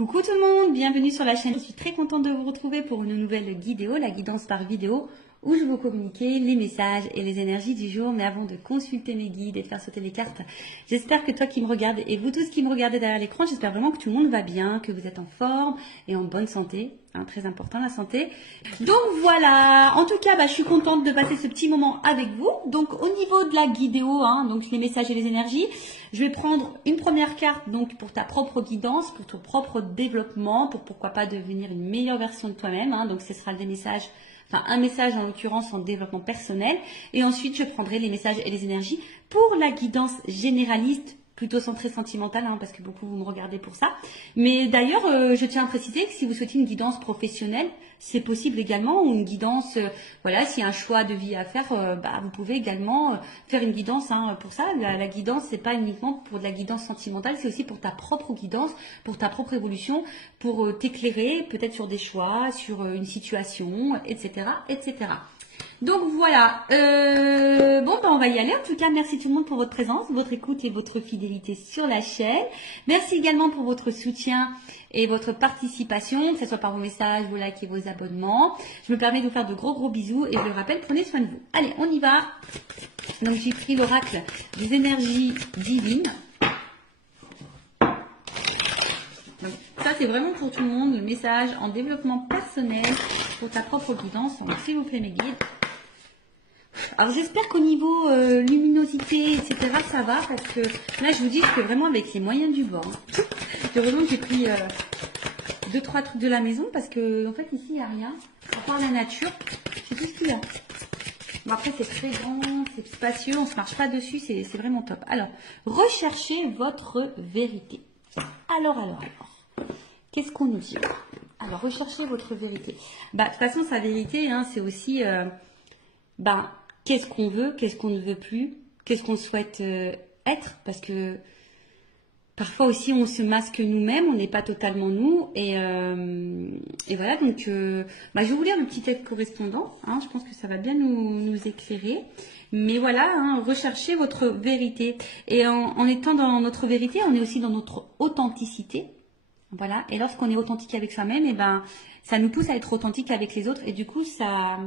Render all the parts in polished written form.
Coucou tout le monde, bienvenue sur la chaîne. Je suis très contente de vous retrouver pour une nouvelle vidéo, la guidance par vidéo, où je vais vous communiquer les messages et les énergies du jour. Mais avant de consulter mes guides et de faire sauter les cartes, j'espère que toi qui me regardes et vous tous qui me regardez derrière l'écran, j'espère vraiment que tout le monde va bien, que vous êtes en forme et en bonne santé. Très important la santé. Donc voilà, en tout cas je suis contente de passer ce petit moment avec vous. Donc au niveau de la guidéo, donc les messages et les énergies, je vais prendre une première carte donc pour ta propre guidance, pour ton propre développement, pour pourquoi pas devenir une meilleure version de toi-même. Donc ce sera des messages, un message en l'occurrence en développement personnel. Et ensuite je prendrai les messages et les énergies pour la guidance généraliste, plutôt centré sentimental, parce que beaucoup vous me regardez pour ça. Mais d'ailleurs, je tiens à préciser que si vous souhaitez une guidance professionnelle, c'est possible également, ou une guidance, voilà, s'il y a un choix de vie à faire, vous pouvez également faire une guidance pour ça. La guidance, c'est pas uniquement pour de la guidance sentimentale, c'est aussi pour ta propre guidance, pour ta propre évolution, pour t'éclairer peut-être sur des choix, sur une situation, etc., etc. Donc voilà, on va y aller. En tout cas, merci tout le monde pour votre présence, votre écoute et votre fidélité sur la chaîne. Merci également pour votre soutien et votre participation, que ce soit par vos messages, vos likes et vos abonnements. Je me permets de vous faire de gros bisous et je le rappelle, prenez soin de vous. Allez, on y va. Donc j'ai pris l'oracle des énergies divines. Donc ça c'est vraiment pour tout le monde, le message en développement personnel pour ta propre guidance. Donc s'il vous plaît mes guides. Alors j'espère qu'au niveau luminosité, etc. ça va, parce que là je vous dis je fais vraiment avec les moyens du bord. Heureusement que j'ai pris 2-3 trucs de la maison, parce que en fait ici il n'y a rien. À part la nature, c'est tout ce qu'il y a. Bon, après c'est très grand, c'est spacieux, on ne se marche pas dessus, c'est vraiment top. Alors, recherchez votre vérité. Alors. Qu'est-ce qu'on nous dit? Alors, recherchez votre vérité. De toute façon, sa vérité, c'est aussi... qu'est-ce qu'on veut, qu'est-ce qu'on ne veut plus, qu'est-ce qu'on souhaite être, parce que parfois aussi on se masque nous-mêmes, on n'est pas totalement nous, et voilà, donc je vais vous lire le petit texte correspondant, je pense que ça va bien nous éclairer, mais voilà, recherchez votre vérité, et en étant dans notre vérité, on est aussi dans notre authenticité, voilà, et lorsqu'on est authentique avec soi-même, ça nous pousse à être authentique avec les autres, et du coup ça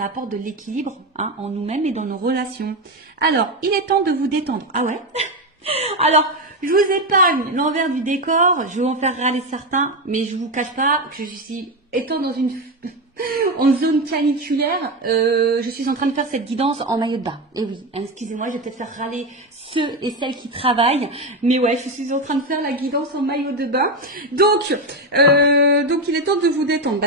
apporte de l'équilibre en nous-mêmes et dans nos relations. Alors, il est temps de vous détendre. Ah ouais. Alors, je vous épargne l'envers du décor. Je vais en faire râler certains, mais je vous cache pas que je suis, étant dans en zone caniculaire, je suis en train de faire cette guidance en maillot de bain. Et oui, excusez-moi, je vais peut-être faire râler ceux et celles qui travaillent, mais ouais, je suis en train de faire la guidance en maillot de bain. Donc il est temps de vous détendre.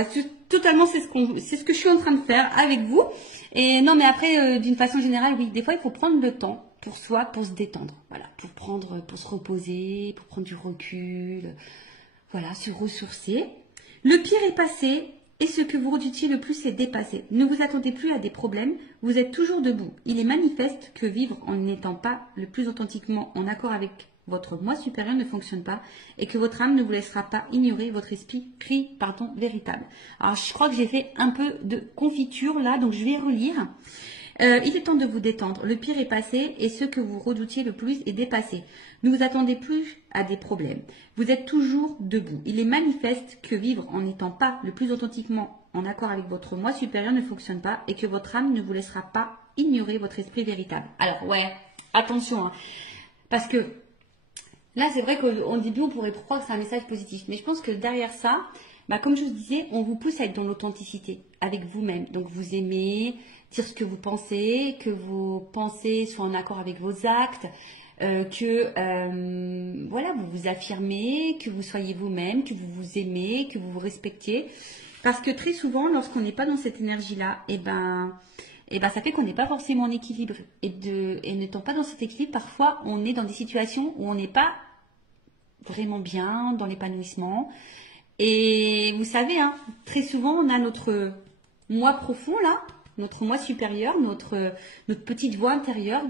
Totalement, c'est ce que je suis en train de faire avec vous. Et non, mais après, d'une façon générale, oui, des fois, il faut prendre le temps pour soi, pour se détendre. Voilà, pour se reposer, pour prendre du recul. Voilà, se ressourcer. Le pire est passé. Et ce que vous redoutiez le plus est dépassé. Ne vous attendez plus à des problèmes, vous êtes toujours debout. Il est manifeste que vivre en n'étant pas le plus authentiquement en accord avec votre moi supérieur ne fonctionne pas et que votre âme ne vous laissera pas ignorer votre esprit véritable. Alors je crois que j'ai fait un peu de confiture là, donc je vais relire. Il est temps de vous détendre. Le pire est passé et ce que vous redoutiez le plus est dépassé. Ne vous attendez plus à des problèmes. Vous êtes toujours debout. Il est manifeste que vivre en n'étant pas le plus authentiquement en accord avec votre moi supérieur ne fonctionne pas et que votre âme ne vous laissera pas ignorer votre esprit véritable. Alors ouais, attention, parce que là c'est vrai qu'au début on pourrait croire que c'est un message positif, mais je pense que derrière ça, comme je vous disais, on vous pousse à être dans l'authenticité avec vous-même. Donc vous aimez dire ce que vous pensez, que vos pensées soient en accord avec vos actes, voilà, vous vous affirmez, que vous soyez vous-même, que vous vous aimez, que vous vous respectiez. Parce que très souvent, lorsqu'on n'est pas dans cette énergie-là, ça fait qu'on n'est pas forcément en équilibre. Et n'étant pas dans cet équilibre, parfois on est dans des situations où on n'est pas vraiment bien, dans l'épanouissement. Et vous savez, très souvent, on a notre moi profond, là, notre moi supérieur, notre petite voix intérieure,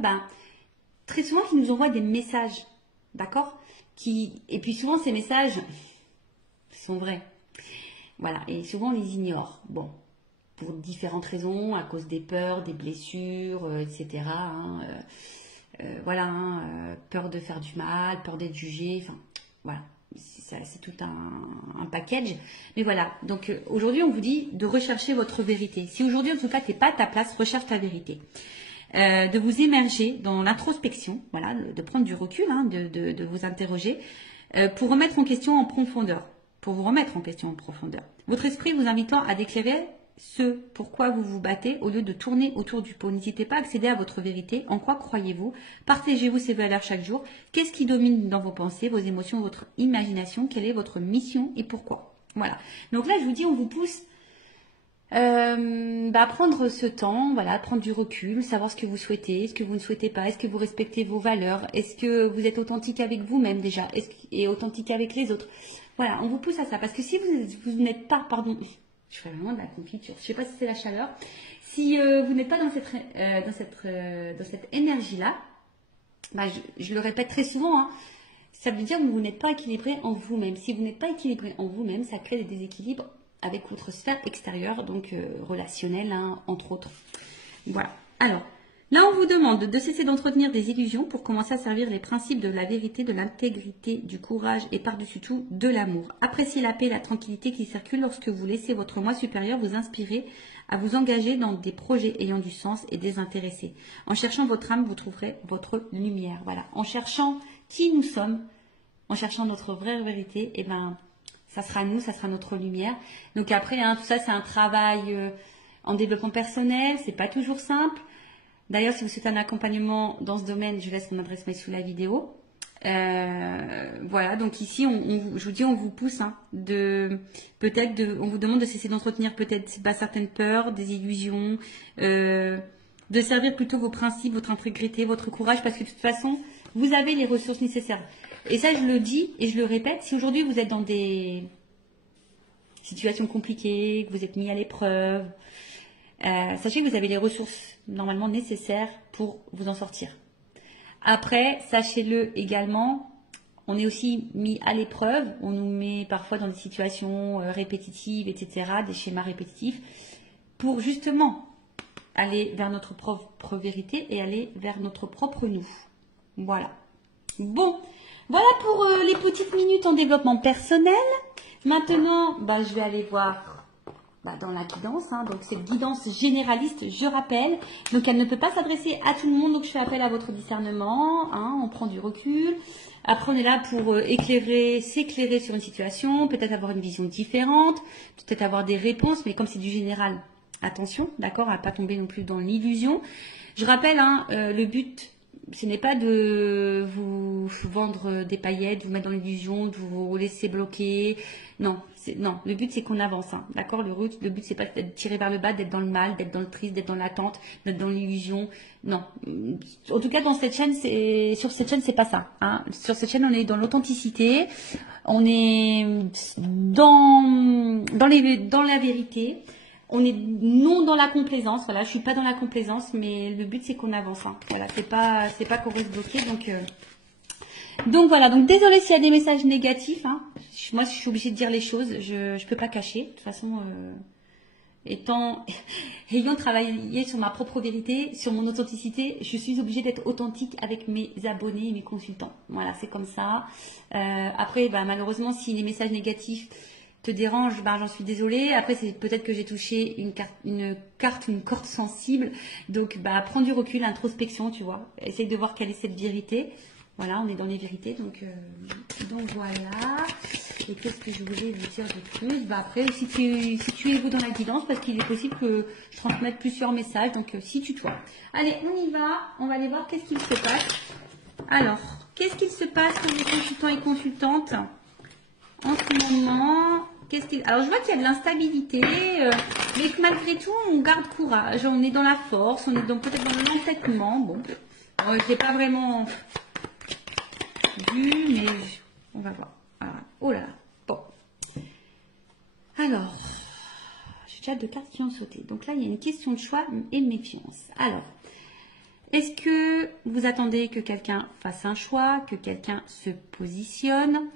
très souvent, qui nous envoie des messages, d'accord? Et puis souvent, ces messages sont vrais. Voilà, et souvent, on les ignore. Bon, pour différentes raisons, à cause des peurs, des blessures, etc. Peur de faire du mal, peur d'être jugé, Voilà, c'est tout un package. Mais voilà, donc aujourd'hui, on vous dit de rechercher votre vérité. Si aujourd'hui, en tout cas, tu n'es pas à ta place, recherche ta vérité. De vous émerger dans l'introspection, voilà, de prendre du recul, hein, de vous interroger, pour remettre en question en profondeur. Pour vous remettre en question en profondeur. Votre esprit vous invitant à déclarer ce pourquoi vous vous battez au lieu de tourner autour du pot. N'hésitez pas à accéder à votre vérité. En quoi croyez-vous? Partagez-vous ces valeurs chaque jour. Qu'est-ce qui domine dans vos pensées, vos émotions, votre imagination? Quelle est votre mission et pourquoi? Voilà. Donc là, je vous dis, on vous pousse à prendre ce temps, voilà, prendre du recul, savoir ce que vous souhaitez, ce que vous ne souhaitez pas, est-ce que vous respectez vos valeurs, est-ce que vous êtes authentique avec vous-même déjà, et authentique avec les autres. Voilà, on vous pousse à ça, parce que si vous n'êtes pas, pardon, je fais vraiment de la confiture, je ne sais pas si c'est la chaleur, si vous n'êtes pas dans cette énergie-là, bah, je le répète très souvent, hein, ça veut dire que vous n'êtes pas équilibré en vous-même. Si vous n'êtes pas équilibré en vous-même, ça crée des déséquilibres avec votre sphère extérieure, donc relationnelle, hein, entre autres. Voilà. Alors, là, on vous demande de cesser d'entretenir des illusions pour commencer à servir les principes de la vérité, de l'intégrité, du courage et par-dessus tout, de l'amour. Appréciez la paix et la tranquillité qui circulent lorsque vous laissez votre moi supérieur vous inspirer à vous engager dans des projets ayant du sens et désintéressés. En cherchant votre âme, vous trouverez votre lumière. Voilà. En cherchant qui nous sommes, en cherchant notre vraie vérité, eh ben, ça sera nous, ça sera notre lumière. Donc après, hein, tout ça, c'est un travail en développement personnel. C'est pas toujours simple. D'ailleurs, si vous souhaitez un accompagnement dans ce domaine, je laisse mon adresse mail sous la vidéo. Voilà, donc ici, je vous dis, on vous pousse, hein, on vous demande de cesser d'entretenir peut-être certaines peurs, des illusions, de servir plutôt vos principes, votre intégrité, votre courage, parce que de toute façon, vous avez les ressources nécessaires. Et ça, je le dis et je le répète, si aujourd'hui vous êtes dans des situations compliquées, que vous êtes mis à l'épreuve, sachez que vous avez les ressources normalement nécessaires pour vous en sortir. Après, sachez-le également, on est aussi mis à l'épreuve, on nous met parfois dans des situations répétitives, etc., des schémas répétitifs, pour justement aller vers notre propre vérité et aller vers notre propre nous. Voilà. Bon, voilà pour les petites minutes en développement personnel. Maintenant, je vais aller voir dans la guidance. Hein. Donc, cette guidance généraliste, je rappelle. Donc, elle ne peut pas s'adresser à tout le monde. Donc, je fais appel à votre discernement. Hein. On prend du recul. Après, on est là pour s'éclairer sur une situation. Peut-être avoir une vision différente. Peut-être avoir des réponses. Mais comme c'est du général, attention, d'accord, à ne pas tomber non plus dans l'illusion. Je rappelle, hein, le but, ce n'est pas de vous vendre des paillettes, vous mettre dans l'illusion, de vous laisser bloquer. Non, le but c'est qu'on avance, hein, d'accord. Le but c'est pas d'être tiré vers le bas, d'être dans le mal, d'être dans le triste, d'être dans l'attente, d'être dans l'illusion. Non. En tout cas, sur cette chaîne, c'est pas ça. Hein. Sur cette chaîne, on est dans l'authenticité, on est dans la vérité. On est non dans la complaisance, voilà, je suis pas dans la complaisance, mais le but c'est qu'on avance, hein. Voilà, c'est pas qu'on reste bloqué, donc voilà, donc désolé s'il y a des messages négatifs, hein. Moi je suis obligée de dire les choses, je peux pas cacher, de toute façon, ayant travaillé sur ma propre vérité, sur mon authenticité, je suis obligée d'être authentique avec mes abonnés et mes consultants, voilà, c'est comme ça. Après, malheureusement, si les messages négatifs te dérange, j'en suis désolée. Après, c'est peut-être que j'ai touché une corde sensible. Donc, prends du recul, introspection, tu vois. Essaye de voir quelle est cette vérité. Voilà, on est dans les vérités. Donc voilà. Et qu'est-ce que je voulais vous dire de plus? Après, si tu es dans la guidance, parce qu'il est possible que je transmette plusieurs messages. Donc, si tu toi. Allez, on y va. On va aller voir qu'est-ce qu'il se passe. Alors, qu'est-ce qu'il se passe pour les consultants et consultantes en ce moment? Alors, je vois qu'il y a de l'instabilité, mais que malgré tout, on garde courage. On est dans la force, on est peut-être dans l'entêtement. Bon, je ne l'ai pas vraiment vu, mais on va voir. Alors, oh là là. Bon. Alors, j'ai déjà 2 cartes qui ont sauté. Donc là, il y a une question de choix et de méfiance. Alors, est-ce que vous attendez que quelqu'un fasse un choix, que quelqu'un se positionne?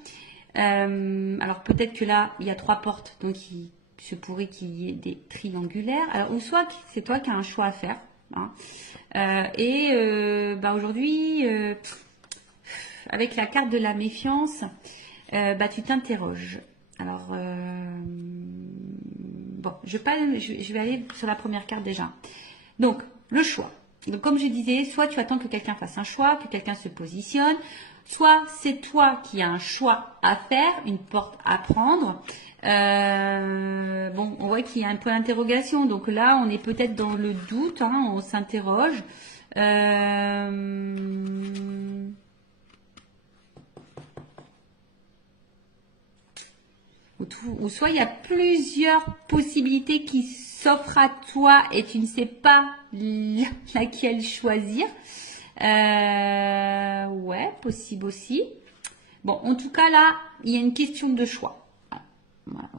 Alors peut-être que là, il y a 3 portes, donc il se pourrait qu'il y ait des triangulaires. Alors, ou soit c'est toi qui as un choix à faire. Hein. Aujourd'hui, avec la carte de la méfiance, bah, tu t'interroges. Alors, bon, je vais aller sur la première carte déjà. Donc, le choix. Donc, comme je disais, soit tu attends que quelqu'un fasse un choix, que quelqu'un se positionne, soit c'est toi qui as un choix à faire, une porte à prendre. Bon, on voit qu'il y a un point d'interrogation. Donc là, on est peut-être dans le doute, hein, on s'interroge. Ou soit il y a plusieurs possibilités qui s'offrent à toi et tu ne sais pas laquelle choisir. Ouais, possible aussi. Bon, en tout cas là, il y a une question de choix. Voilà.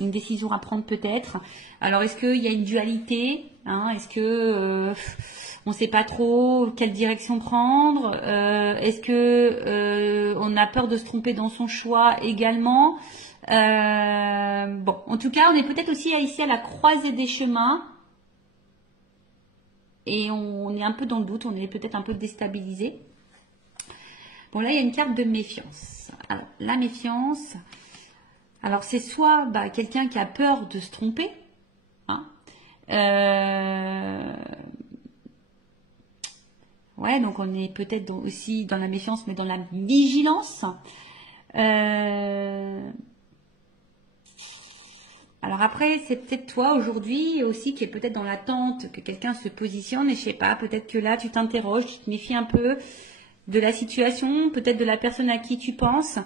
Une décision à prendre peut-être. Alors, est-ce qu'il y a une dualité, hein? Est-ce que on ne sait pas trop quelle direction prendre? Est-ce que on a peur de se tromper dans son choix également? Bon, en tout cas, on est peut-être aussi ici à la croisée des chemins. Et on est un peu dans le doute, on est peut-être un peu déstabilisé. Bon, là, il y a une carte de méfiance. Alors, la méfiance, alors c'est soit bah, quelqu'un qui a peur de se tromper, hein. Ouais, donc on est peut-être aussi dans la méfiance, mais dans la vigilance. Alors après, c'est peut-être toi aujourd'hui aussi qui est peut-être dans l'attente que quelqu'un se positionne et je sais pas, peut-être que là tu t'interroges, tu te méfies un peu de la situation, peut-être de la personne à qui tu penses.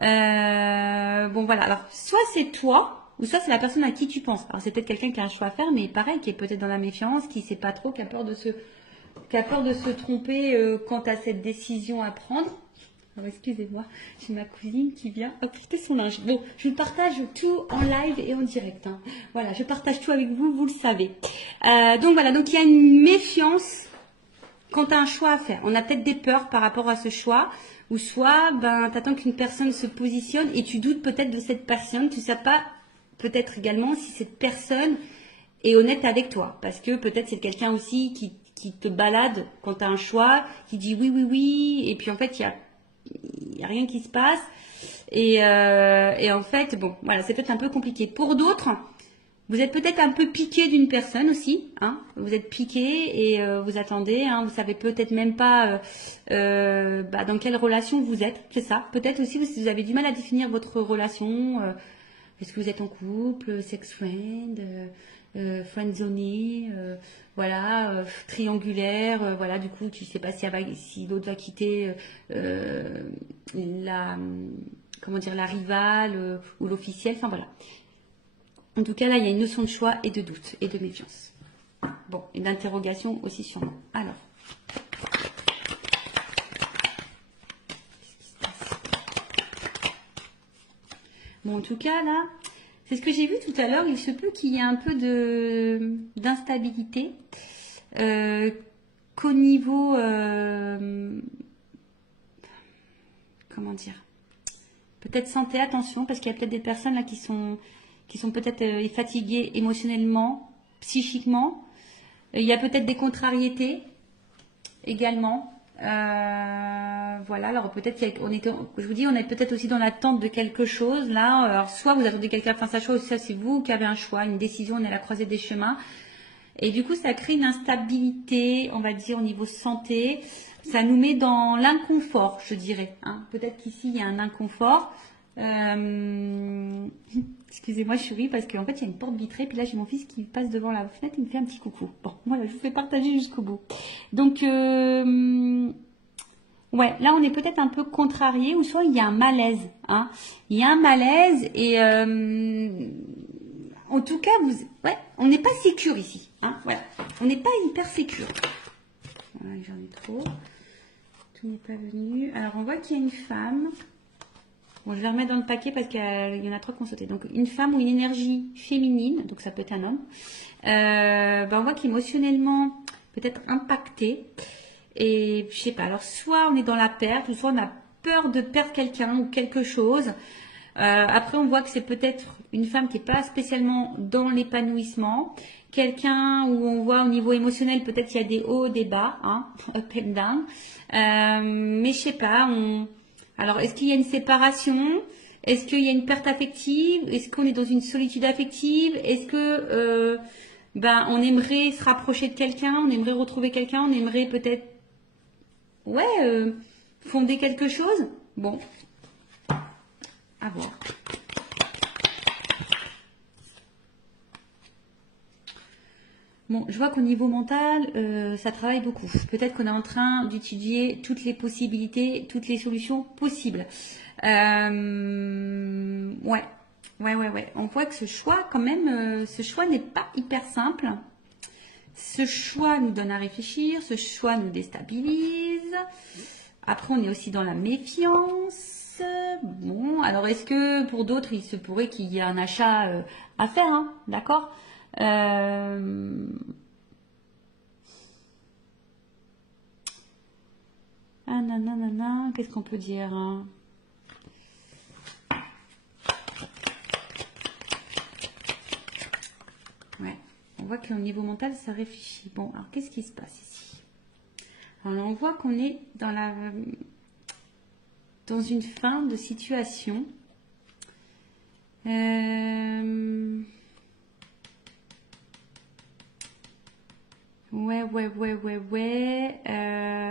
Bon voilà, alors soit c'est toi ou soit c'est la personne à qui tu penses. Alors c'est peut-être quelqu'un qui a un choix à faire, mais pareil, qui est peut-être dans la méfiance, qui sait pas trop, qui a peur de se tromper quant à cette décision à prendre. Alors, excusez-moi, j'ai ma cousine qui vient apporter son linge. Bon, je partage tout en live et en direct, hein. Voilà, je partage tout avec vous, vous le savez. Donc voilà, donc il y a une méfiance quand tu as un choix à faire. On a peut-être des peurs par rapport à ce choix, ou soit ben, tu attends qu'une personne se positionne et tu doutes peut-être de cette personne. Tu ne sais pas peut-être également si cette personne est honnête avec toi. Parce que peut-être c'est quelqu'un aussi qui te balade quand tu as un choix, qui dit oui, oui, oui, et puis en fait, il n'y a rien qui se passe. Et en fait, bon, voilà, c'est peut-être un peu compliqué. Pour d'autres, vous êtes peut-être un peu piqué d'une personne aussi, hein. Vous êtes piqué et vous attendez, hein. Vous savez peut-être même pas bah, dans quelle relation vous êtes, c'est ça. Peut-être aussi vous avez du mal à définir votre relation. Est-ce que vous êtes en couple, sex friend, friendzoné, voilà, triangulaire, voilà, du coup tu sais pas si l'autre va quitter la rivale ou l'officiel, enfin voilà. En tout cas là il y a une notion de choix et de doute et de méfiance. Bon, et d'interrogation aussi sûrement. Alors. Bon, en tout cas là, c'est ce que j'ai vu tout à l'heure, il se peut qu'il y ait un peu d'instabilité, qu'au niveau, comment dire, peut-être santé, attention, parce qu'il y a peut-être des personnes là qui sont peut-être fatiguées émotionnellement, psychiquement. Il y a peut-être des contrariétés également. Voilà, alors peut-être je vous dis, on est peut-être aussi dans l'attente de quelque chose là. Alors soit vous attendez quelqu'un fasse sa chose, soit c'est vous qui avez un choix, une décision, on est à la croisée des chemins. Et du coup, ça crée une instabilité, on va dire, au niveau santé. Ça nous met dans l'inconfort, je dirais, hein. Peut-être qu'ici, il y a un inconfort. Excusez-moi, je souris parce qu'en fait, il y a une porte vitrée. Puis là, j'ai mon fils qui passe devant la fenêtre et il me fait un petit coucou. Bon, voilà, je vous fais partager jusqu'au bout. Donc, ouais, là, on est peut-être un peu contrarié ou soit il y a un malaise, hein. Il y a un malaise et... en tout cas, ouais, on n'est pas sécure ici, hein, voilà. On n'est pas hyper sécure. Voilà, j'en ai trop. Tout n'est pas venu. Alors, on voit qu'il y a une femme. Bon, je vais remettre dans le paquet parce qu'il y en a trois qui ont sauté. Donc, une femme ou une énergie féminine, donc ça peut être un homme. On voit qu'émotionnellement, peut-être impacté. Et je sais pas, alors soit on est dans la perte, ou soit on a peur de perdre quelqu'un ou quelque chose. Après, on voit que c'est peut-être une femme qui n'est pas spécialement dans l'épanouissement. Quelqu'un où on voit au niveau émotionnel, peut-être il y a des hauts, des bas, hein, up and down. Mais je sais pas, Alors, est-ce qu'il y a une séparation? Est-ce qu'il y a une perte affective? Est-ce qu'on est dans une solitude affective? Est-ce que on aimerait se rapprocher de quelqu'un? On aimerait retrouver quelqu'un? On aimerait peut-être fonder quelque chose? Bon, à voir. Bon, je vois qu'au niveau mental, ça travaille beaucoup. Peut-être qu'on est en train d'étudier toutes les possibilités, toutes les solutions possibles. Ouais. On voit que ce choix, quand même, ce choix n'est pas hyper simple. Ce choix nous donne à réfléchir, ce choix nous déstabilise. Après, on est aussi dans la méfiance. Bon, alors est-ce que pour d'autres, il se pourrait qu'il y ait un achat à faire, hein, d'accord? Ah nanana, qu'est-ce qu'on peut dire, hein? Ouais, on voit qu'au niveau mental, ça réfléchit. Bon, alors qu'est-ce qui se passe ici? Alors là, on voit qu'on est dans une fin de situation. Ouais.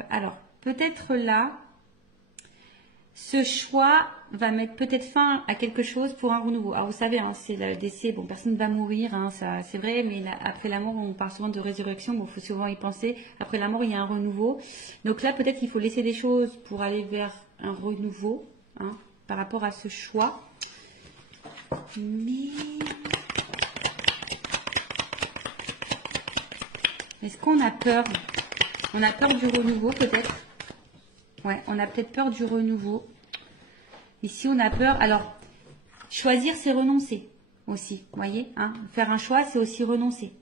Alors, peut-être là, ce choix va mettre peut-être fin à quelque chose pour un renouveau. Alors, vous savez, hein, c'est le décès. Bon, personne ne va mourir, hein, ça, c'est vrai, mais là, après la mort, on parle souvent de résurrection. Bon, il faut souvent y penser. Après la mort, il y a un renouveau. Donc là, peut-être qu'il faut laisser des choses pour aller vers un renouveau, hein, par rapport à ce choix. Mais est-ce qu'on a peur? On a peur du renouveau, peut-être. Ouais, on a peut-être peur du renouveau. Ici, on a peur. Alors, choisir, c'est renoncer aussi. Vous voyez, hein, faire un choix, c'est aussi renoncer.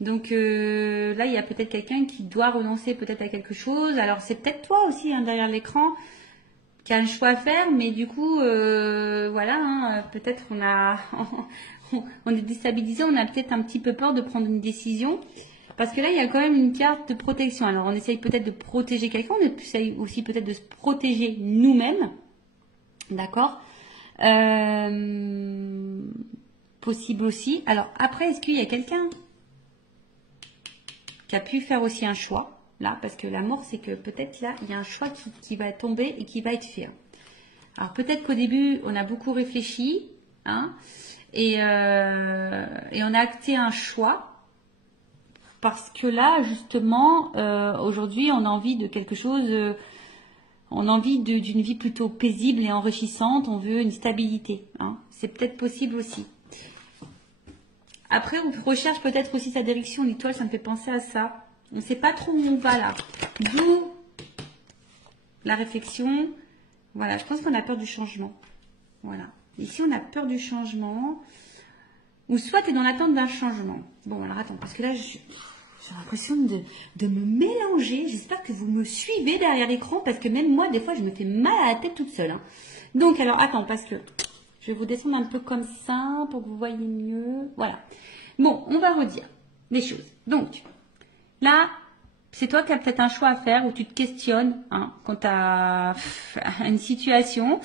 Donc là, il y a peut-être quelqu'un qui doit renoncer peut-être à quelque chose. Alors, c'est peut-être toi aussi, hein, derrière l'écran, qui a un choix à faire. Mais du coup, voilà, hein, peut-être on est déstabilisé. On a peut-être un petit peu peur de prendre une décision. Parce que là, il y a quand même une carte de protection. Alors, on essaye peut-être de protéger quelqu'un, on essaye aussi peut-être de se protéger nous-mêmes. D'accord? Possible aussi. Alors, après, est-ce qu'il y a quelqu'un qui a pu faire aussi un choix? Là, parce que la mort, c'est que peut-être là, il y a un choix qui va tomber et qui va être fait. Alors, peut-être qu'au début, on a beaucoup réfléchi, hein, et on a acté un choix. Parce que là, justement, aujourd'hui, on a envie de quelque chose, on a envie d'une vie plutôt paisible et enrichissante, on veut une stabilité. Hein. C'est peut-être possible aussi. Après, on recherche peut-être aussi sa direction. L'étoile, ça me fait penser à ça. On ne sait pas trop où on va là. D'où la réflexion. Voilà, je pense qu'on a peur du changement. Voilà. Ici, on a peur du changement. Ou soit tu es dans l'attente d'un changement. Bon, alors attends, parce que là, j'ai l'impression de me mélanger. J'espère que vous me suivez derrière l'écran parce que même moi, des fois, je me fais mal à la tête toute seule. Hein. Donc, alors, attends, parce que je vais vous descendre un peu comme ça pour que vous voyez mieux. Voilà. Bon, on va redire les choses. Donc, là, c'est toi qui as peut-être un choix à faire où tu te questionnes hein, quant à une situation.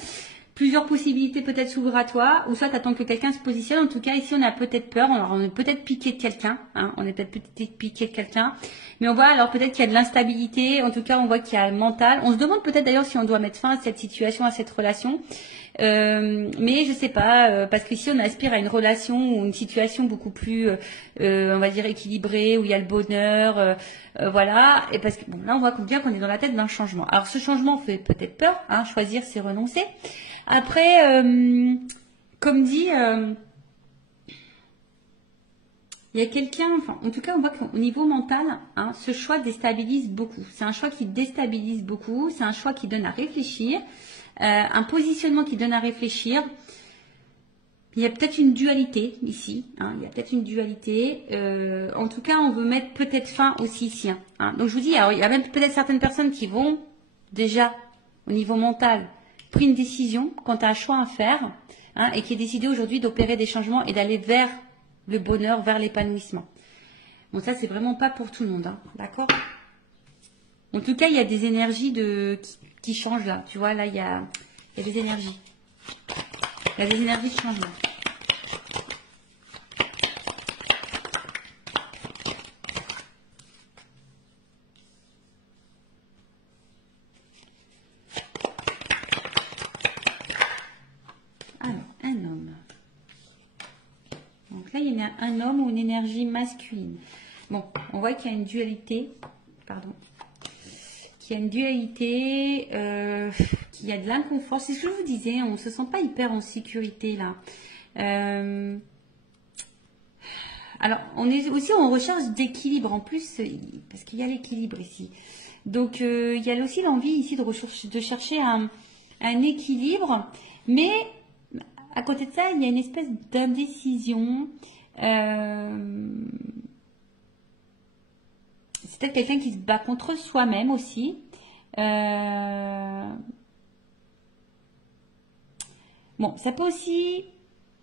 Plusieurs possibilités peut-être s'ouvrent à toi, ou soit tu attends que quelqu'un se positionne. En tout cas, ici, on a peut-être peur. Alors, on est peut-être piqué de quelqu'un. Hein, on est peut-être piqué de quelqu'un. Mais on voit alors peut-être qu'il y a de l'instabilité. En tout cas, on voit qu'il y a le mental. On se demande peut-être d'ailleurs si on doit mettre fin à cette situation, à cette relation. Mais je sais pas, parce qu'ici, on aspire à une relation ou une situation beaucoup plus, on va dire, équilibrée, où il y a le bonheur. Voilà. Et parce que bon, là, on voit bien qu'on est dans la tête d'un changement. Alors, ce changement fait peut-être peur. Hein, choisir, c'est renoncer. Après, comme dit, il y a quelqu'un, enfin, en tout cas, on voit qu'au niveau mental, hein, ce choix déstabilise beaucoup. C'est un choix qui déstabilise beaucoup, c'est un choix qui donne à réfléchir, un positionnement qui donne à réfléchir. Il y a peut-être une dualité ici, hein, il y a peut-être une dualité. En tout cas, on veut mettre peut-être fin aussi ici. Hein. Donc, je vous dis, alors, il y a même peut-être certaines personnes qui vont déjà, au niveau mental, pris une décision quant à un choix à faire hein, et qui est décidé aujourd'hui d'opérer des changements et d'aller vers le bonheur, vers l'épanouissement. Bon, ça, c'est vraiment pas pour tout le monde, hein, d'accord? En tout cas, il y a des énergies qui changent là. Tu vois, là, il y a Il y a des énergies. Il y a des énergies de changement. Alors, un homme. Donc là, il y a un homme ou une énergie masculine. Bon, on voit qu'il y a une dualité. Pardon. Qu'il y a une dualité, qu'il y a de l'inconfort. C'est ce que je vous disais, on ne se sent pas hyper en sécurité là. Alors, on est aussi en recherche d'équilibre en plus, parce qu'il y a l'équilibre ici. Donc, il y a aussi l'envie ici de chercher un équilibre, mais à côté de ça, il y a une espèce d'indécision. C'est peut-être quelqu'un qui se bat contre soi-même aussi. Bon, ça peut aussi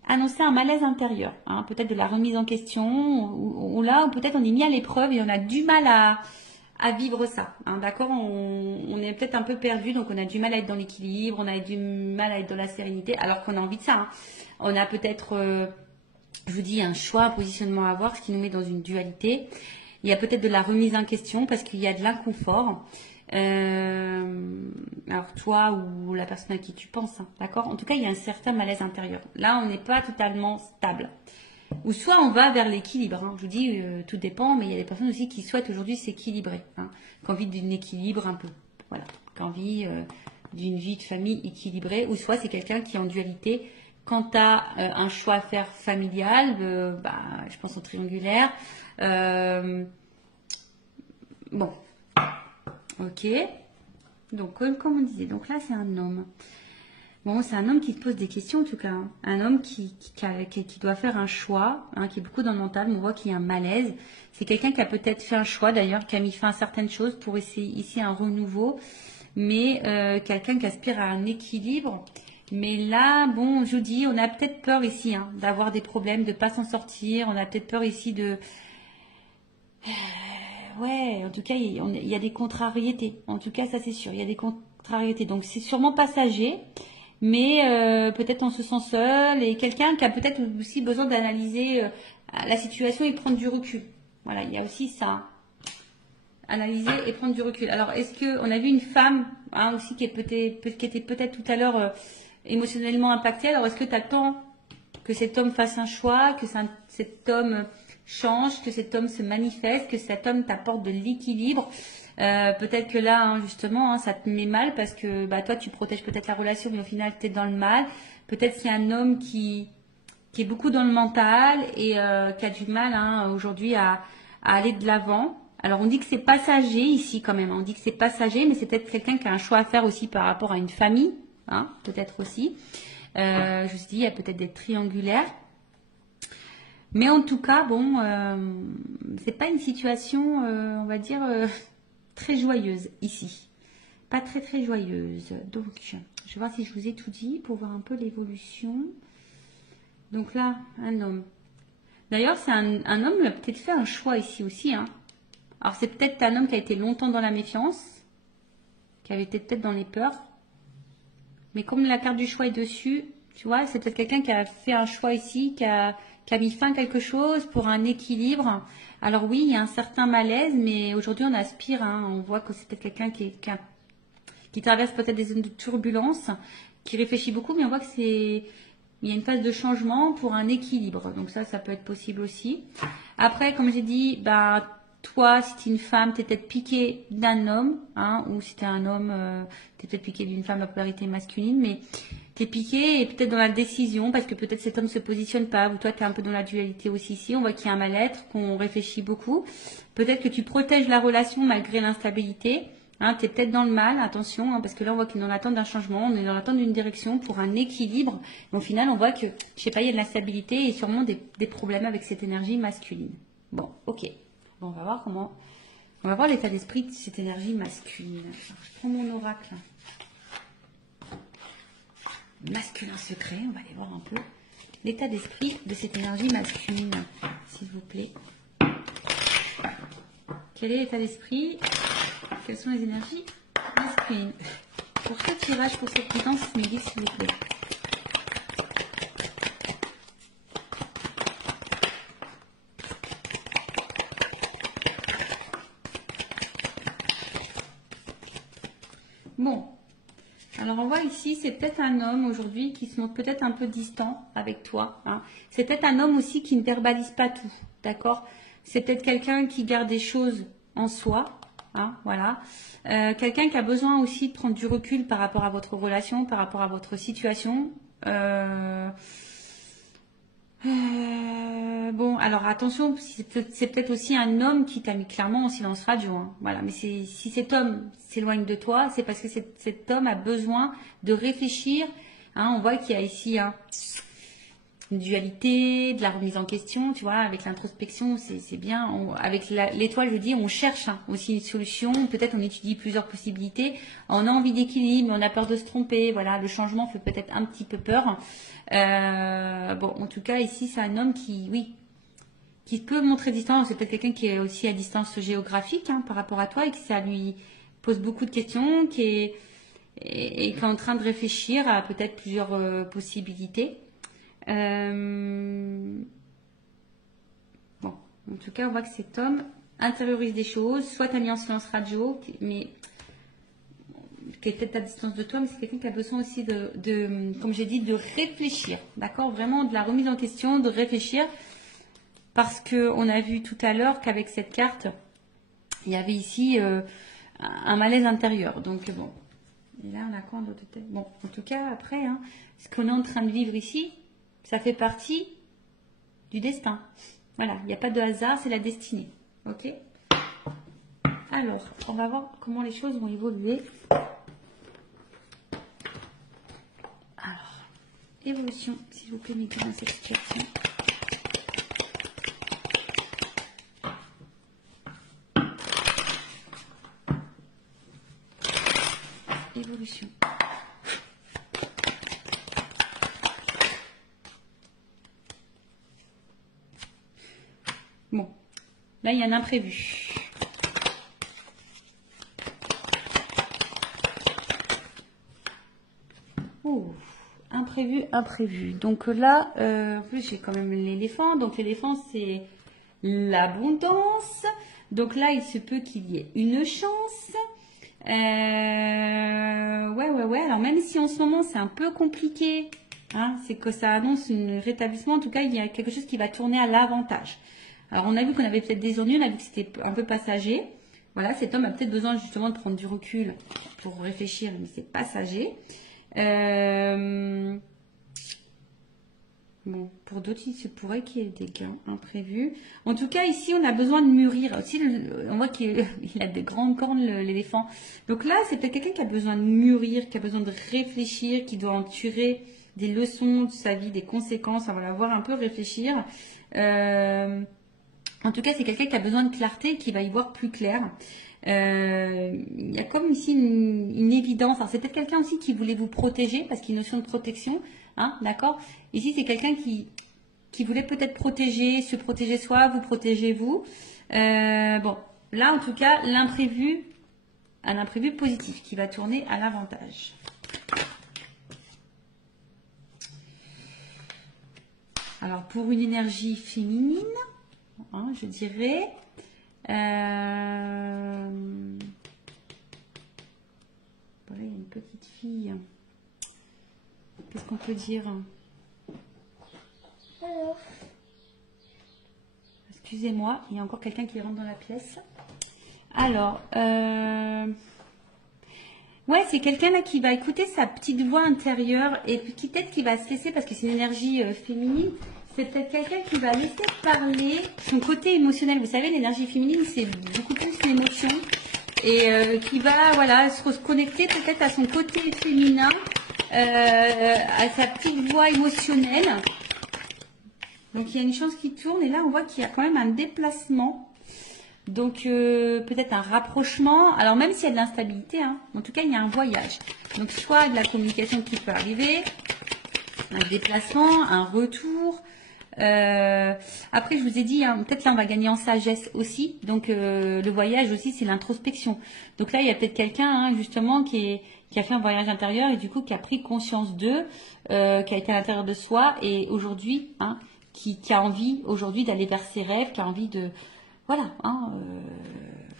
annoncer un malaise intérieur, hein, peut-être de la remise en question, ou là, ou peut-être on est mis à l'épreuve et on a du mal à vivre ça. Hein, d'accord, on est peut-être un peu perdu, donc on a du mal à être dans l'équilibre, on a du mal à être dans la sérénité, alors qu'on a envie de ça. Hein. On a peut-être, je vous dis, un choix, un positionnement à avoir, ce qui nous met dans une dualité. Il y a peut-être de la remise en question parce qu'il y a de l'inconfort. Alors toi ou la personne à qui tu penses, hein, d'accord. En tout cas, il y a un certain malaise intérieur. Là, on n'est pas totalement stable. Ou soit on va vers l'équilibre. Hein. Je vous dis, tout dépend, mais il y a des personnes aussi qui souhaitent aujourd'hui s'équilibrer, hein, qui ont envie d'un équilibre un peu, voilà, qui ont envie d'une vie de famille équilibrée. Ou soit c'est quelqu'un qui est en dualité. Quand tu as un choix à faire familial, je pense au triangulaire. Bon, ok. Donc, comme on disait, donc là, c'est un homme. Bon, c'est un homme qui se pose des questions, en tout cas. Hein. Un homme qui doit faire un choix, hein, qui est beaucoup dans le mental. On voit qu'il y a un malaise. C'est quelqu'un qui a peut-être fait un choix, d'ailleurs, qui a mis fin à certaines choses pour essayer ici un renouveau. Mais quelqu'un qui aspire à un équilibre. Mais là, bon, je vous dis, on a peut-être peur ici, hein, d'avoir des problèmes, de ne pas s'en sortir. On a peut-être peur ici de... Ouais, en tout cas, il y a des contrariétés. En tout cas, ça c'est sûr, il y a des contrariétés. Donc, c'est sûrement passager, mais peut-être on se sent seul et quelqu'un qui a peut-être aussi besoin d'analyser la situation et prendre du recul. Voilà, il y a aussi ça. Analyser et prendre du recul. Alors, est-ce qu'on a vu une femme hein, aussi qui était peut-être tout à l'heure émotionnellement impactée. Alors, est-ce que tu attends que cet homme fasse un choix, que cet homme change, que cet homme se manifeste, que cet homme t'apporte de l'équilibre? Peut-être que là, hein, justement, hein, ça te met mal parce que toi, tu protèges peut-être la relation, mais au final, tu es dans le mal. Peut-être qu'il y a un homme qui est beaucoup dans le mental et qui a du mal hein, aujourd'hui à aller de l'avant. Alors, on dit que c'est passager ici quand même. On dit que c'est passager, mais c'est peut-être quelqu'un qui a un choix à faire aussi par rapport à une famille. Hein, peut-être aussi. Je me suis dit, il y a peut-être des triangulaires. Mais en tout cas, bon, c'est pas une situation, on va dire, très joyeuse ici. Pas très très joyeuse. Donc, je vais voir si je vous ai tout dit pour voir un peu l'évolution. Donc là, un homme. D'ailleurs, c'est un homme qui a peut-être fait un choix ici aussi. Hein. Alors, c'est peut-être un homme qui a été longtemps dans la méfiance, qui avait été peut-être dans les peurs. Mais comme la carte du choix est dessus, tu vois, c'est peut-être quelqu'un qui a fait un choix ici, qui a mis fin à quelque chose pour un équilibre. Alors oui, il y a un certain malaise, mais aujourd'hui on aspire, hein, on voit que c'est peut-être quelqu'un qui traverse peut-être des zones de turbulence, qui réfléchit beaucoup, mais on voit que il y a une phase de changement pour un équilibre. Donc ça peut être possible aussi. Après, comme j'ai dit, toi, si tu es une femme, tu es peut-être piqué d'un homme, hein, ou si tu es un homme, tu es peut-être piqué d'une femme à polarité masculine, mais tu es piqué et peut-être dans la décision, parce que peut-être cet homme ne se positionne pas, ou toi tu es un peu dans la dualité aussi ici, on voit qu'il y a un mal-être, qu'on réfléchit beaucoup. Peut-être que tu protèges la relation malgré l'instabilité, hein, tu es peut-être dans le mal, attention, hein, parce que là on voit qu'il est dans l'attente d'un changement, on est dans l'attente d'une direction pour un équilibre. Mais au final, on voit que, je sais pas, il y a de l'instabilité et sûrement des problèmes avec cette énergie masculine. Bon, ok. Bon, on va voir l'état d'esprit de cette énergie masculine. Alors, je prends mon oracle. Masculin secret, on va aller voir un peu l'état d'esprit de cette énergie masculine, s'il vous plaît. Quel est l'état d'esprit? Quelles sont les énergies masculines? pour ce tirage, pour cette guidance, s'il vous plaît. Bon, alors on voit ici, c'est peut-être un homme aujourd'hui qui se montre peut-être un peu distant avec toi. Hein. C'est peut-être un homme aussi qui ne verbalise pas tout, d'accord? C'est peut-être quelqu'un qui garde des choses en soi, hein, voilà. Quelqu'un qui a besoin aussi de prendre du recul par rapport à votre relation, par rapport à votre situation. Bon, alors attention, c'est peut-être aussi un homme qui t'a mis clairement en silence radio. Hein. Voilà, mais si cet homme s'éloigne de toi, c'est parce que cet homme a besoin de réfléchir. Hein, on voit qu'il y a ici une dualité, de la remise en question, tu vois, avec l'introspection, c'est bien. Avec l'étoile, je dis, on cherche aussi une solution. Peut-être on étudie plusieurs possibilités. On a envie d'équilibre, mais on a peur de se tromper. Voilà, le changement fait peut-être un petit peu peur. Bon, en tout cas, ici, c'est un homme qui, oui, qui peut montrer distance. C'est peut-être quelqu'un qui est aussi à distance géographique par rapport à toi et que ça lui pose beaucoup de questions, qui est en train de réfléchir à peut-être plusieurs possibilités. Bon, en tout cas, on voit que cet homme intériorise des choses, soit t'as mis en silence radio, mais qui est peut-être à distance de toi, mais c'est quelqu'un qui a besoin aussi comme j'ai dit, de réfléchir, d'accord? Vraiment de la remise en question, de réfléchir, parce qu'on a vu tout à l'heure qu'avec cette carte, il y avait ici un malaise intérieur. Donc bon, et là on a quoi en d'autres têtes? Bon, en tout cas, après, ce qu'on est en train de vivre ici, ça fait partie du destin. Voilà, il n'y a pas de hasard, c'est la destinée. Ok? Alors, on va voir comment les choses vont évoluer. Alors, évolution, s'il vous plaît, mettez dans cette situation. Évolution. Bon, là il y a un imprévu. Oh, imprévu. Donc là, en plus j'ai quand même l'éléphant. Donc l'éléphant c'est l'abondance. Donc là il se peut qu'il y ait une chance. Ouais. Alors même si en ce moment c'est un peu compliqué, c'est que ça annonce un rétablissement. En tout cas, il y a quelque chose qui va tourner à l'avantage. Alors on a vu qu'on avait peut-être des ennuis, on a vu que c'était un peu passager. Voilà, cet homme a peut-être besoin justement de prendre du recul pour réfléchir, mais c'est passager. Bon, pour d'autres, il se pourrait qu'il y ait des gains imprévus. En tout cas, ici, on a besoin de mûrir. Aussi, on voit qu'il a des grandes cornes, l'éléphant. Donc là, c'est peut-être quelqu'un qui a besoin de mûrir, qui a besoin de réfléchir, qui doit en tirer des leçons de sa vie, des conséquences. On va la voir un peu réfléchir. En tout cas, c'est quelqu'un qui a besoin de clarté et qui va y voir plus clair. Il y a comme ici une évidence. Alors, c'est peut-être quelqu'un aussi qui voulait vous protéger, parce qu'il y a une notion de protection. D'accord? Ici, c'est quelqu'un qui voulait peut-être se protéger soi, vous protéger vous. Bon, là, en tout cas, un imprévu positif qui va tourner à l'avantage. Alors, pour une énergie féminine, je dirais... Voilà, il y a une petite fille. Qu'est-ce qu'on peut dire? Alors. Excusez-moi, il y a encore quelqu'un qui rentre dans la pièce. Alors, ouais, c'est quelqu'un là qui va écouter sa petite voix intérieure et puis peut-être qui va se laisser, parce que c'est une énergie féminine, c'est peut-être quelqu'un qui va laisser parler son côté émotionnel. Vous savez, l'énergie féminine, c'est beaucoup plus l'émotion et qui va, voilà, se reconnecter peut-être à son côté féminin, à sa petite voix émotionnelle. Donc, il y a une chance qui tourne et là, on voit qu'il y a quand même un déplacement. Donc, peut-être un rapprochement. Alors, même s'il y a de l'instabilité, en tout cas, il y a un voyage. Donc, soit de la communication qui peut arriver, un déplacement, un retour. Après, je vous ai dit, peut-être là, on va gagner en sagesse aussi. Donc, le voyage aussi, c'est l'introspection. Donc là, il y a peut-être quelqu'un, justement, qui qui a fait un voyage intérieur et du coup qui a pris conscience d'eux, qui a été à l'intérieur de soi et aujourd'hui, hein, qui a envie aujourd'hui d'aller vers ses rêves, qui a envie de... Voilà, hein,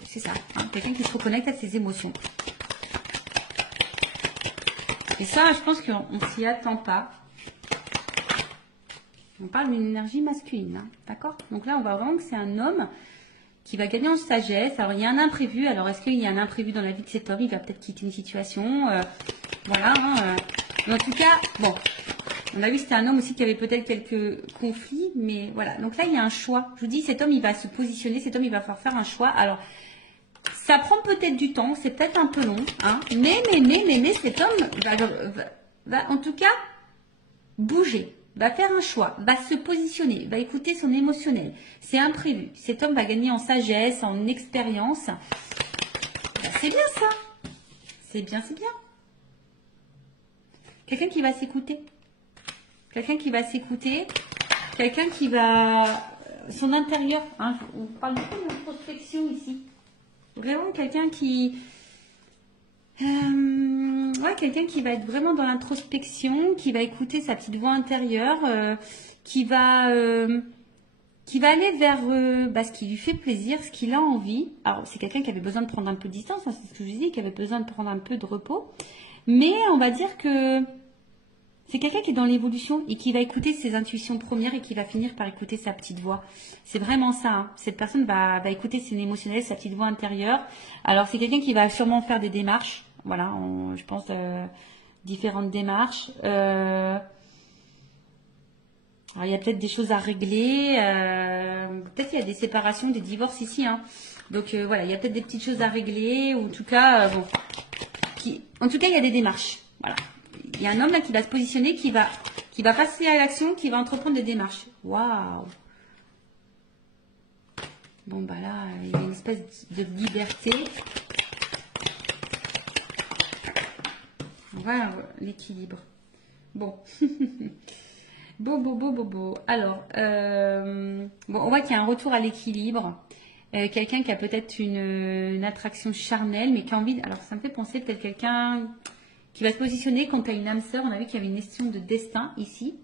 c'est ça, hein, quelqu'un qui se reconnecte à ses émotions. Et ça, je pense qu'on ne s'y attend pas. On parle d'une énergie masculine, hein, d'accord? Donc là, on voit vraiment que c'est un homme qui va gagner en sagesse. Alors, il y a un imprévu. Alors, est-ce qu'il y a un imprévu dans la vie de cet homme? Il va peut-être quitter une situation. Voilà. Hein, mais en tout cas, bon, on a vu que c'était un homme aussi qui avait peut-être quelques conflits. Mais voilà. Donc là, il y a un choix. Je vous dis, cet homme, il va se positionner. Cet homme, il va falloir faire un choix. Alors, ça prend peut-être du temps. C'est peut-être un peu long. Hein, mais cet homme va en tout cas bouger. Va faire un choix, va se positionner, va écouter son émotionnel. C'est imprévu. Cet homme va gagner en sagesse, en expérience. C'est bien ça. C'est bien, c'est bien. Quelqu'un qui va s'écouter. Quelqu'un qui va s'écouter. Quelqu'un qui va... Son intérieur. Hein, on parle beaucoup d'introspection ici. Vraiment quelqu'un qui... ouais, quelqu'un qui va être vraiment dans l'introspection, qui va écouter sa petite voix intérieure, qui va aller vers ce qui lui fait plaisir, ce qu'il a envie. Alors, c'est quelqu'un qui avait besoin de prendre un peu de distance, hein, c'est ce que je vous dis, qui avait besoin de prendre un peu de repos. Mais on va dire que c'est quelqu'un qui est dans l'évolution et qui va écouter ses intuitions premières et qui va finir par écouter sa petite voix. C'est vraiment ça. Hein. Cette personne va écouter ses émotionnels, sa petite voix intérieure. Alors, c'est quelqu'un qui va sûrement faire des démarches. Voilà, je pense différentes démarches. Alors, il y a peut-être des choses à régler. Peut-être qu'il y a des séparations, des divorces ici. Hein. Donc voilà, il y a peut-être des petites choses à régler. Ou en tout cas, bon, en tout cas, il y a des démarches. Voilà, il y a un homme là qui va se positionner, qui va passer à l'action, qui va entreprendre des démarches. Waouh. Bon bah là, il y a une espèce de liberté. Voilà l'équilibre. Bon. Bon. Alors, bon, on voit qu'il y a un retour à l'équilibre. Quelqu'un qui a peut-être une attraction charnelle, mais qui a envie... Alors, ça me fait penser peut-être quelqu'un qui va se positionner quand tu as une âme sœur. On a vu qu'il y avait une question de destin ici.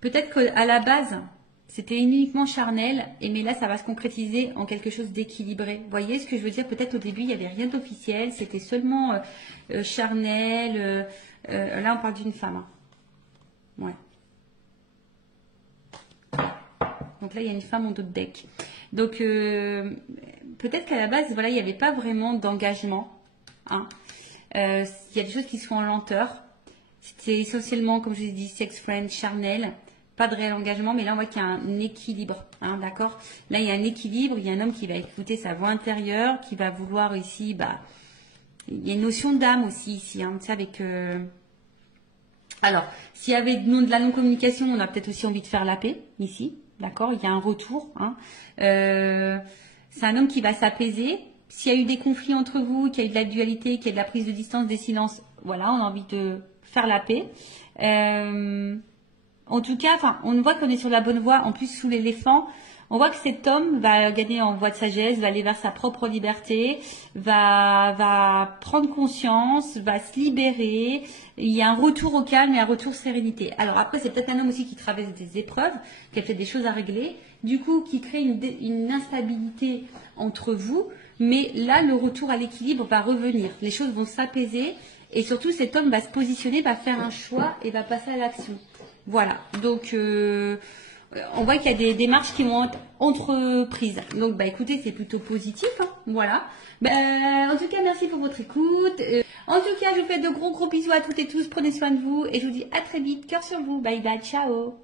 Peut-être qu'à la base... C'était uniquement charnel, mais là, ça va se concrétiser en quelque chose d'équilibré. Vous voyez ce que je veux dire? Peut-être au début, il n'y avait rien d'officiel, c'était seulement charnel. Là, on parle d'une femme. Hein. Ouais. Donc là, il y a une femme en dos de bec. Donc, peut-être qu'à la base, voilà, il n'y avait pas vraiment d'engagement. Hein. Il y a des choses qui sont en lenteur. C'était essentiellement, comme je vous ai dit, sex friend, charnel. Pas de réel engagement, mais là on voit qu'il y a un équilibre, hein, d'accord? Là il y a un équilibre, il y a un homme qui va écouter sa voix intérieure, qui va vouloir ici, il y a une notion d'âme aussi ici, hein, tu sais, avec... Alors, s'il y avait de la non-communication, on a peut-être aussi envie de faire la paix, ici, d'accord? Il y a un retour, hein. C'est un homme qui va s'apaiser. S'il y a eu des conflits entre vous, qu'il y a eu de la dualité, qu'il y a de la prise de distance, des silences, voilà, on a envie de faire la paix. En tout cas, on voit qu'on est sur la bonne voie. En plus, sous l'éléphant, on voit que cet homme va gagner en voie de sagesse, va aller vers sa propre liberté, va prendre conscience, va se libérer. Il y a un retour au calme et un retour sérénité. Alors après, c'est peut-être un homme aussi qui traverse des épreuves, qui a peut-être des choses à régler, du coup, qui crée une instabilité entre vous. Mais là, le retour à l'équilibre va revenir. Les choses vont s'apaiser et surtout, cet homme va se positionner, va faire un choix et va passer à l'action. Voilà, donc on voit qu'il y a des démarches qui vont être entreprises. Donc écoutez, c'est plutôt positif, hein, voilà. En tout cas, merci pour votre écoute. En tout cas, je vous fais de gros bisous à toutes et tous. Prenez soin de vous et je vous dis à très vite. Cœur sur vous. Bye bye, ciao.